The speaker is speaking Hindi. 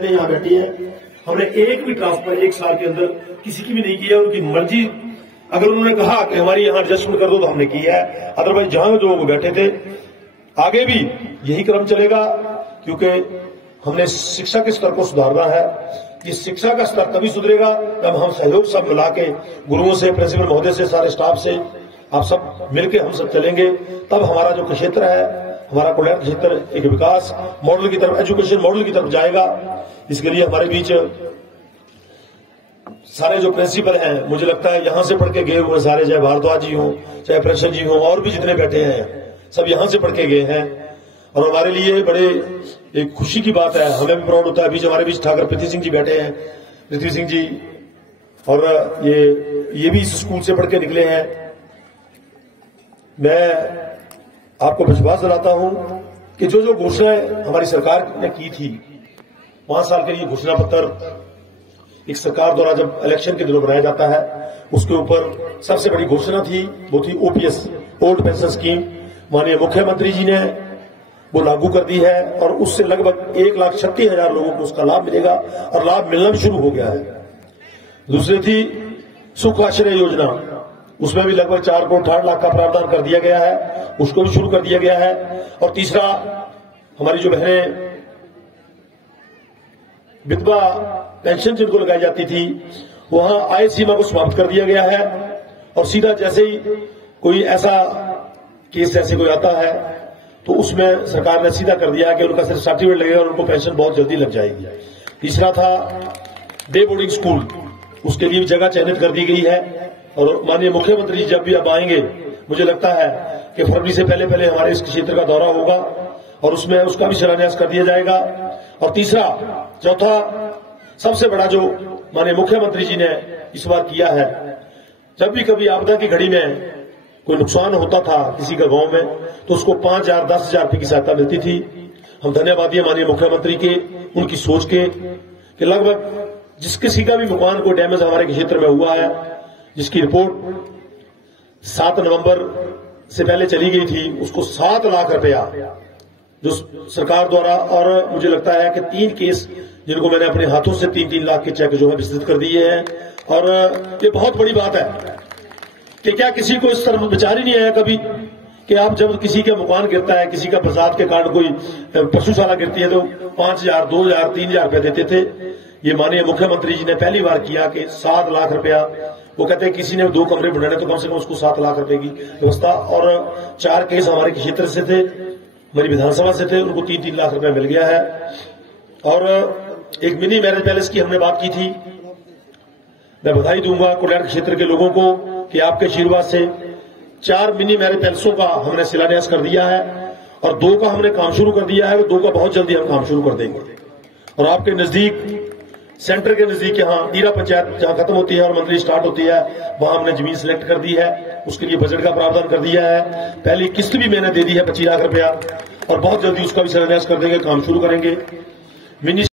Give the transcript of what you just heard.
यहाँ बैठी है, हमने एक भी ट्रांसफर एक साल के अंदर किसी की भी नहीं किया। उनकी मर्जी, अगर उन्होंने कहा कि हमारी यहाँ एडजस्टमेंट कर दो तो हमने किया है, अदरवाइज जहां जो वो बैठे थे आगे भी यही क्रम चलेगा। क्योंकि हमने शिक्षा के स्तर को सुधारना है। ये शिक्षा का स्तर तभी सुधरेगा जब हम सहयोग सब मिला के गुरुओं से, प्रिंसिपल महोदय से, सारे स्टाफ से, आप सब मिलकर हम सब चलेंगे। तब हमारा जो क्षेत्र है, हमारा कोल्हार क्षेत्र एक विकास मॉडल की तरफ, एजुकेशन मॉडल की तरफ जाएगा। इसके लिए हमारे बीच सारे जो प्रिंसिपल हैं, मुझे लगता है यहां से पढ़ के गए हुए सारे, चाहे भारद्वाज जी हों, चाहे प्रेषद जी हों, और भी जितने बैठे हैं सब यहां से पढ़ के गए हैं। और हमारे लिए बड़े एक खुशी की बात है, हमें भी प्राउड होता है। बीच हमारे बीच ठाकर पृथ्वी सिंह जी बैठे हैं, पृथ्वी सिंह जी, और ये भी इस स्कूल से पढ़ के निकले हैं। मैं आपको विश्वास दिलाता हूं कि जो जो घोषणाएं हमारी सरकार ने की थी, 5 साल के लिए घोषणा पत्र एक सरकार द्वारा जब इलेक्शन के दिनों बनाया जाता है, उसके ऊपर सबसे बड़ी घोषणा थी वो थी ओपीएस, ओल्ड पेंशन स्कीम। माननीय मुख्यमंत्री जी ने वो लागू कर दी है और उससे लगभग 1,36,000 लोगों को उसका लाभ मिलेगा और लाभ मिलना भी शुरू हो गया है। दूसरी थी सुख आश्रय योजना, उसमें भी लगभग 4,68,00,000 का प्रावधान कर दिया गया है, उसको भी शुरू कर दिया गया है। और तीसरा, हमारी जो बहनें विधवा पेंशन जिनको लगाई जाती थी, वहां आय सीमा को समाप्त कर दिया गया है। और सीधा जैसे ही कोई ऐसा केस जैसे कोई आता है तो उसमें सरकार ने सीधा कर दिया कि उनका सिर्फ सर्टिफिकेट लगेगा और उनको पेंशन बहुत जल्दी लग जाएगी। तीसरा था डे बोर्डिंग स्कूल, उसके लिए जगह चयनित कर दी गई है। और माननीय मुख्यमंत्री जी जब भी अब आएंगे, मुझे लगता है कि फरवरी से पहले पहले हमारे इस क्षेत्र का दौरा होगा और उसमें उसका भी शिलान्यास कर दिया जाएगा। और तीसरा, चौथा, सबसे बड़ा जो माननीय मुख्यमंत्री जी ने इस बार किया है, जब भी कभी आपदा की घड़ी में कोई नुकसान होता था किसी का गांव में, तो उसको 5,000 10,000 रुपए की सहायता मिलती थी। हम धन्यवादी है माननीय मुख्यमंत्री के, उनकी सोच के, कि लगभग जिस किसी का भी मकान को डैमेज हमारे क्षेत्र में हुआ है, जिसकी रिपोर्ट 7 नवंबर से पहले चली गई थी, उसको 7 लाख रुपया जो सरकार द्वारा, और मुझे लगता है कि 3 केस जिनको मैंने अपने हाथों से 3-3 लाख के चेक जो है विस्तृत कर दिए हैं। और ये बहुत बड़ी बात है कि क्या किसी को इस तरह विचार ही नहीं आया कभी कि आप जब किसी का मकान गिरता है, किसी का बरसात के कारण कोई पशुशाला गिरती है, तो 5,000 2,000 3,000 रुपया देते थे। ये माननीय मुख्यमंत्री जी ने पहली बार किया कि 7 लाख रुपया, वो कहते हैं किसी ने 2 कमरे बनाने तो कम से कम उसको 7 लाख रुपए की व्यवस्था। और 4 केस हमारे क्षेत्र से थे, हमारी विधानसभा से थे, उनको 3-3 लाख रुपया मिल गया है। और एक मिनी मैरिज पैलेस की हमने बात की थी। मैं बधाई दूंगा कोल्हार क्षेत्र के लोगों को कि आपके आशीर्वाद से 4 मिनी मैरिज पैलेसों का हमने शिलान्यास कर दिया है और 2 का हमने काम शुरू कर दिया है, 2 का बहुत जल्दी हम काम शुरू कर देंगे। और आपके नजदीक, सेंटर के नजदीक, यहाँ नीरा पंचायत जहां खत्म होती है और मंडली स्टार्ट होती है, वहां हमने जमीन सिलेक्ट कर दी है, उसके लिए बजट का प्रावधान कर दिया है। पहली किस्त भी मैंने दे दी है 25 लाख रुपया, और बहुत जल्दी उसका भी शिलान्यास कर देंगे, काम शुरू करेंगे। मिनी